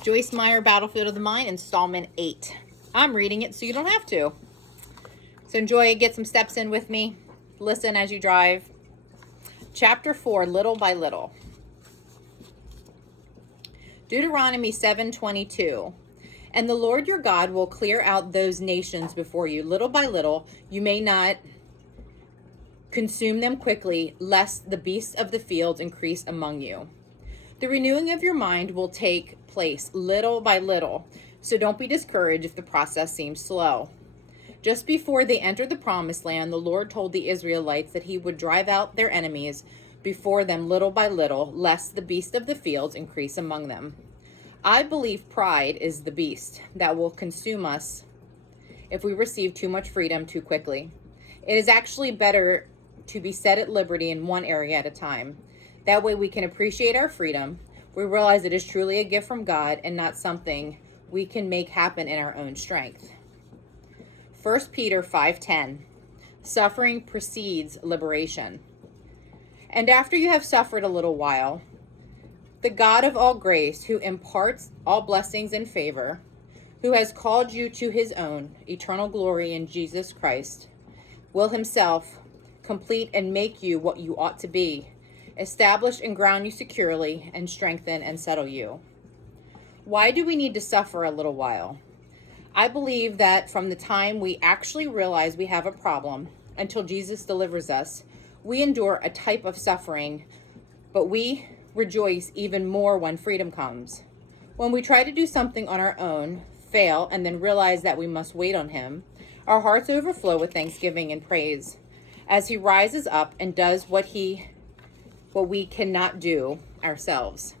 Joyce Meyer, Battlefield of the Mind, installment 8. I'm reading it so you don't have to. So enjoy, get some steps in with me. Listen as you drive. Chapter 4, Little by Little. Deuteronomy 7:22. And the Lord your God will clear out those nations before you, little by little. You may not consume them quickly, lest the beasts of the field increase among you. The renewing of your mind will take place little by little, so don't be discouraged if the process seems slow. Just before they entered the promised land, the Lord told the Israelites that he would drive out their enemies before them little by little, lest the beasts of the fields increase among them. I believe pride is the beast that will consume us if we receive too much freedom too quickly. It is actually better to be set at liberty in one area at a time. That way we can appreciate our freedom. We realize it is truly a gift from God and not something we can make happen in our own strength. 1 Peter 5:10. Suffering precedes liberation. And after you have suffered a little while, the God of all grace, who imparts all blessings and favor, who has called you to his own eternal glory in Jesus Christ, will himself complete and make you what you ought to be, establish and ground you securely, and strengthen and settle you. Why do we need to suffer a little while? I believe that from the time we actually realize we have a problem until Jesus delivers us, we endure a type of suffering, but we rejoice even more when freedom comes. When we try to do something on our own, fail, and then realize that we must wait on him, our hearts overflow with thanksgiving and praise as he rises up and does what we cannot do ourselves.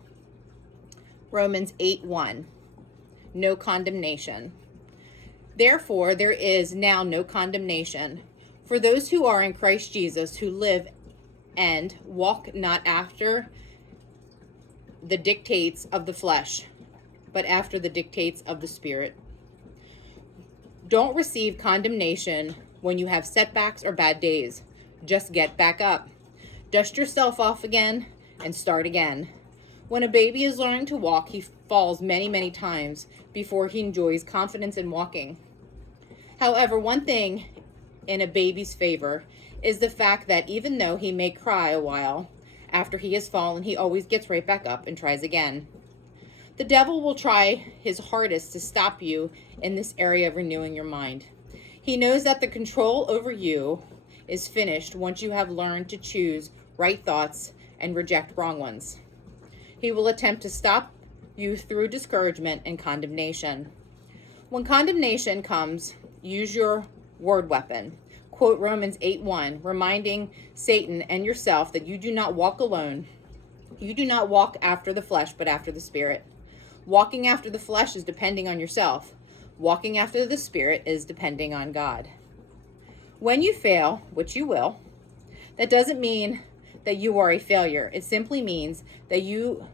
Romans 8:1. No condemnation. Therefore, there is now no condemnation for those who are in Christ Jesus, who live and walk not after the dictates of the flesh, but after the dictates of the Spirit. Don't receive condemnation when you have setbacks or bad days. Just get back up. Dust yourself off again and start again. When a baby is learning to walk, he falls many, many times before he enjoys confidence in walking. However, one thing in a baby's favor is the fact that even though he may cry a while after he has fallen, he always gets right back up and tries again. The devil will try his hardest to stop you in this area of renewing your mind. He knows that the control over you is finished once you have learned to choose right thoughts and reject wrong ones. He will attempt to stop you through discouragement and condemnation. When condemnation comes, use your word weapon. Quote Romans 8:1, reminding Satan and yourself that you do not walk alone. You do not walk after the flesh, but after the Spirit. Walking after the flesh is depending on yourself. Walking after the Spirit is depending on God. When you fail, which you will, that doesn't mean that you are a failure. It simply means that you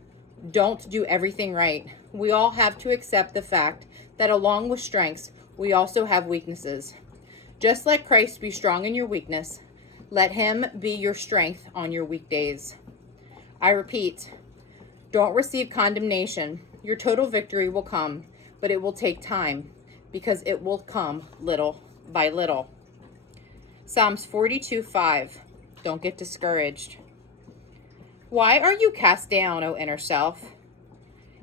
don't do everything right. We all have to accept the fact that along with strengths, we also have weaknesses. Just let Christ be strong in your weakness. Let him be your strength on your weekdays. I repeat, don't receive condemnation. Your total victory will come, but it will take time because it will come little by little. Psalms 42:5. Don't get discouraged. Why are you cast down, O inner self?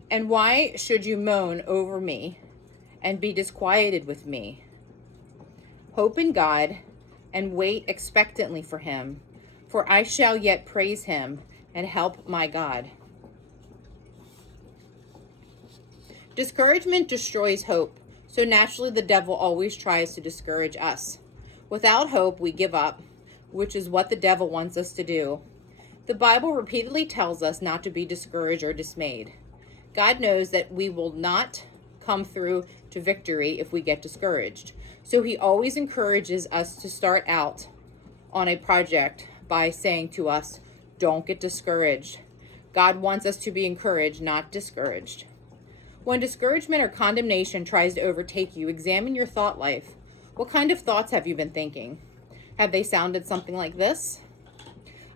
And why should you moan over me and be disquieted with me? Hope in God and wait expectantly for him, for I shall yet praise him and help my God. Discouragement destroys hope, so naturally the devil always tries to discourage us. Without hope, we give up, which is what the devil wants us to do. The Bible repeatedly tells us not to be discouraged or dismayed. God knows that we will not come through to victory if we get discouraged. So he always encourages us to start out on a project by saying to us, don't get discouraged. God wants us to be encouraged, not discouraged. When discouragement or condemnation tries to overtake you, examine your thought life. What kind of thoughts have you been thinking? Have they sounded something like this?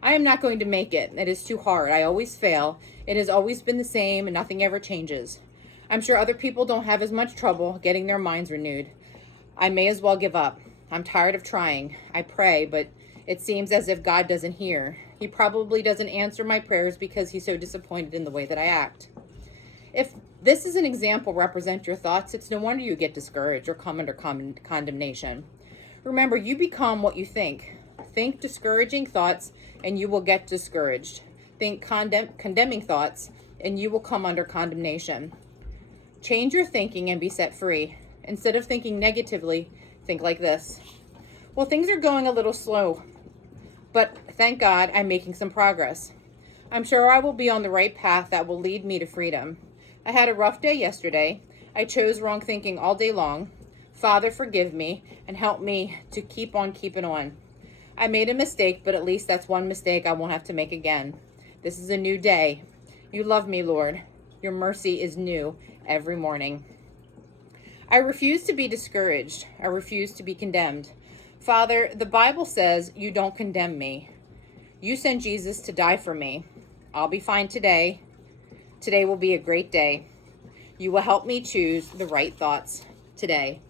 I am not going to make it. It is too hard. I always fail. It has always been the same and nothing ever changes. I'm sure other people don't have as much trouble getting their minds renewed. I may as well give up. I'm tired of trying. I pray, but it seems as if God doesn't hear. He probably doesn't answer my prayers because he's so disappointed in the way that I act. If this is an example represent your thoughts, it's no wonder you get discouraged or come under condemnation. Remember, you become what you think. Think discouraging thoughts and you will get discouraged. Think condemning thoughts and you will come under condemnation. Change your thinking and be set free. Instead of thinking negatively, think like this. Well, things are going a little slow, but thank God I'm making some progress. I'm sure I will be on the right path that will lead me to freedom. I had a rough day yesterday. I chose wrong thinking all day long. Father, forgive me and help me to keep on keeping on. I made a mistake, but at least that's one mistake I won't have to make again. This is a new day. You love me, Lord. Your mercy is new every morning. I refuse to be discouraged. I refuse to be condemned. Father, the Bible says you don't condemn me. You sent Jesus to die for me. I'll be fine today. Today will be a great day. You will help me choose the right thoughts today.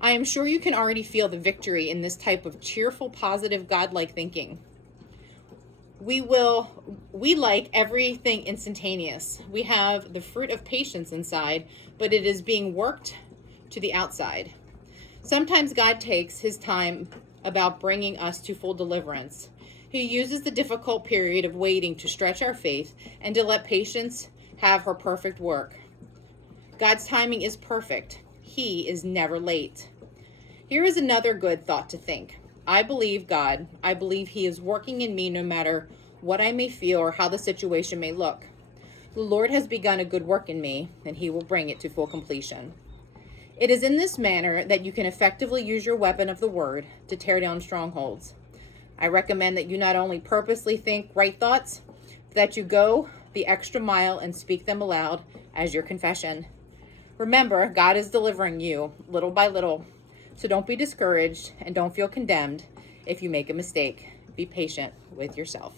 I am sure you can already feel the victory in this type of cheerful, positive, godlike thinking. We like everything instantaneous. We have the fruit of patience inside, but it is being worked to the outside. Sometimes God takes his time about bringing us to full deliverance. He uses the difficult period of waiting to stretch our faith and to let patience have her perfect work. God's timing is perfect. He is never late. Here is another good thought to think. I believe God. I believe he is working in me no matter what I may feel or how the situation may look. The Lord has begun a good work in me, and he will bring it to full completion. It is in this manner that you can effectively use your weapon of the word to tear down strongholds. I recommend that you not only purposely think right thoughts, but that you go the extra mile and speak them aloud as your confession. Remember, God is delivering you little by little. So don't be discouraged and don't feel condemned if you make a mistake. Be patient with yourself.